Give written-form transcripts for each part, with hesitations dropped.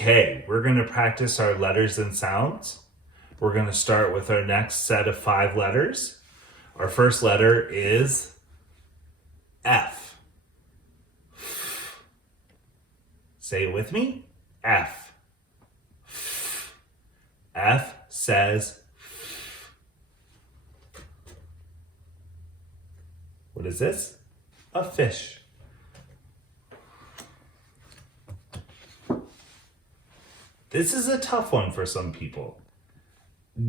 Okay, we're going to practice our letters and sounds. We're going to start with our next set of 5 letters. Our first letter is F. Say it with me. F. F says, what is this? A fish. This is a tough one for some people.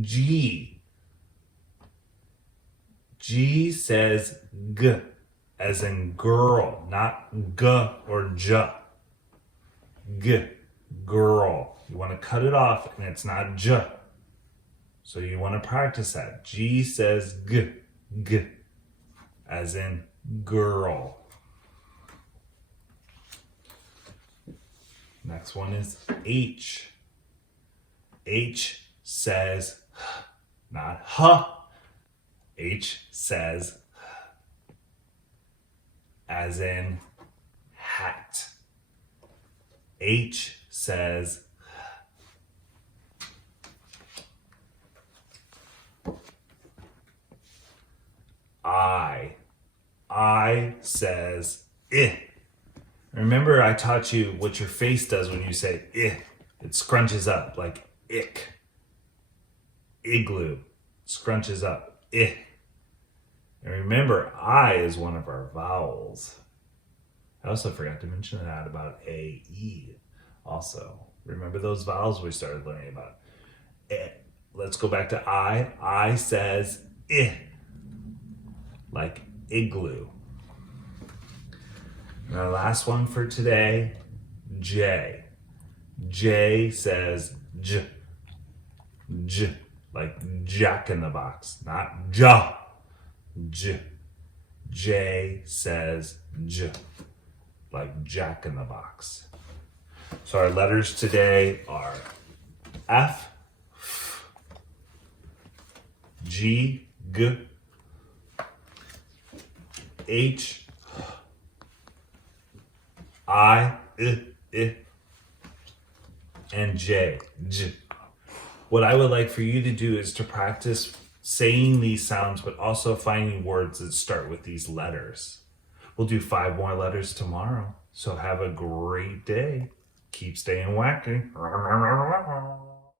G. G says G, as in girl, not G or J. G, girl. You want to cut it off and it's not J. So you want to practice that. G says G, G, as in girl. Next one is H. H says, not huh. H says, as in hat. H says, I. I says, eh. Remember I taught you what your face does when you say eh. It scrunches up like ick. Igloo. Scrunches up. Eh. And remember, I is one of our vowels. I also forgot to mention that about A, E. Also, remember those vowels we started learning about. Eh. Let's go back to I. I says eh. Like igloo. And our last one for today, J. J says J. J. Like Jack in the Box, not Ja. J. J says J. Like Jack in the Box. So our letters today are F, G, G, H, I, and J. J. What I would like for you to do is to practice saying these sounds, but also finding words that start with these letters. We'll do 5 more letters tomorrow. So have a great day. Keep staying wacky.